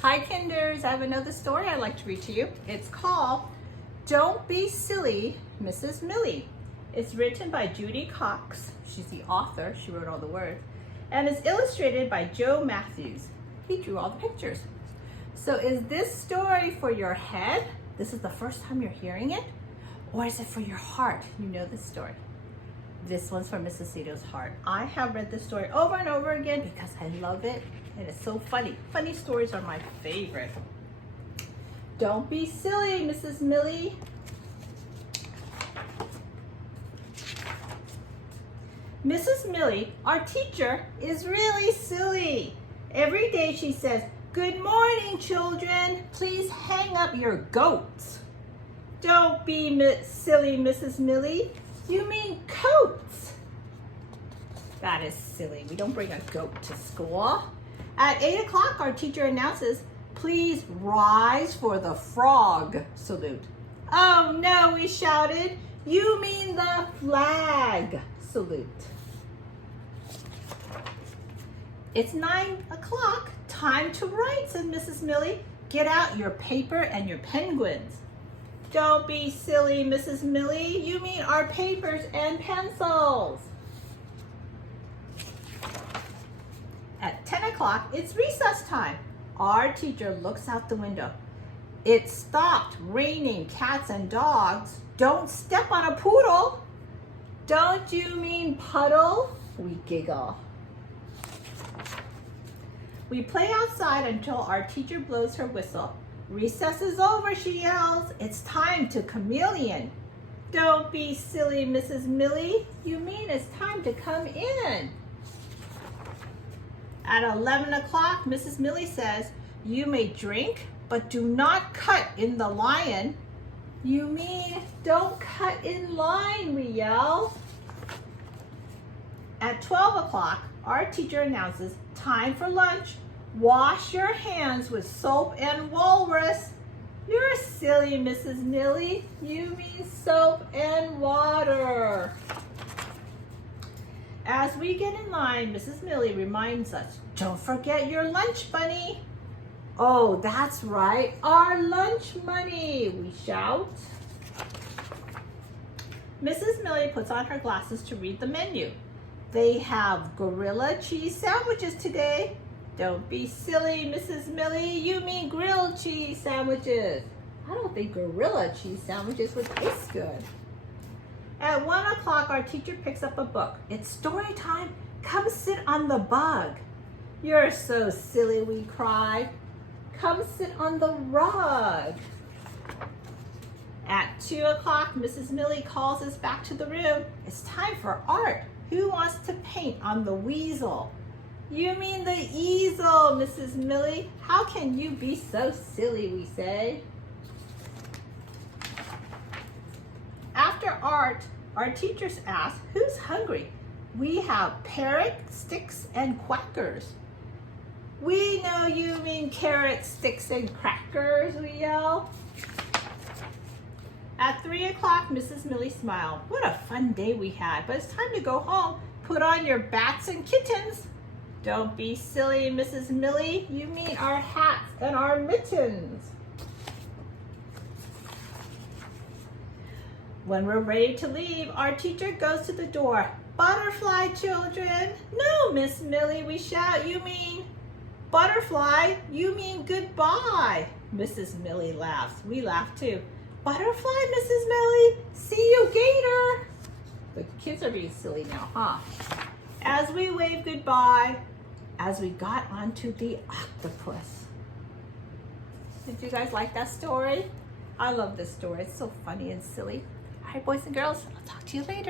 Hi Kinders, I have another story I'd like to read to you. It's called Don't Be Silly, Mrs. Millie. It's written by Judy Cox. She's the author, she wrote all the words. And it's illustrated by Joe Matthews. He drew all the pictures. So is this story for your head? This is the first time you're hearing it? Or is it for your heart? You know this story. This one's for Mrs. Cito's heart. I have read this story over and over again because I love it and it's so funny. Funny stories are my favorite. Don't be silly, Mrs. Millie. Mrs. Millie, our teacher, is really silly. Every day she says, "Good morning, children. Please hang up your goats." Don't be silly, Mrs. Millie. You mean coats. That is silly. We don't bring a goat to school. At 8 o'clock, our teacher announces, "Please rise for the frog salute." "Oh no," we shouted. "You mean the flag salute." "It's 9 o'clock. Time to write," said Mrs. Millie. "Get out your paper and your penguins." "Don't be silly, Mrs. Millie. You mean our papers and pencils." At 10 o'clock, it's recess time. Our teacher looks out the window. "It stopped raining cats and dogs. Don't step on a poodle." "Don't you mean puddle?" We giggle. We play outside until our teacher blows her whistle. "Recess is over," she yells. "It's time to chameleon." "Don't be silly, Mrs. Millie. You mean it's time to come in." At 11 o'clock, Mrs. Millie says, "You may drink, but do not cut in the lion." "You mean don't cut in line," we yell. At 12 o'clock, our teacher announces, "Time for lunch. Wash your hands with soap and walrus." "You're silly, Mrs. Millie. You mean soap and water." As we get in line, Mrs. Millie reminds us, "Don't forget your lunch bunny." "Oh, that's right, our lunch money," we shout. Mrs. Millie puts on her glasses to read the menu. "They have gorilla cheese sandwiches today." "Don't be silly, Mrs. Millie. You mean grilled cheese sandwiches." I don't think gorilla cheese sandwiches would taste good. At 1 o'clock, our teacher picks up a book. "It's story time. Come sit on the bug." "You're so silly," we cry. "Come sit on the rug." At 2 o'clock, Mrs. Millie calls us back to the room. "It's time for art. Who wants to paint on the weasel?" "You mean the easel, Mrs. Millie. How can you be so silly," we say. After art, our teachers ask, "Who's hungry?" "We have parrot sticks and quackers." "We know you mean carrot sticks and crackers," we yell. At 3 o'clock, Mrs. Millie smiled. "What a fun day we had, but it's time to go home. Put on your bats and kittens." "Don't be silly, Mrs. Millie. You mean our hats and our mittens." When we're ready to leave, our teacher goes to the door. "Butterfly, children." "No, Miss Millie," we shout. "You mean butterfly. You mean goodbye." Mrs. Millie laughs. We laugh too. "Butterfly, Mrs. Millie. See you later." The kids are being silly now, huh? As we wave goodbye, as we got onto the octopus. Did you guys like that story? I love this story. It's so funny and silly. All right, boys and girls, I'll talk to you later.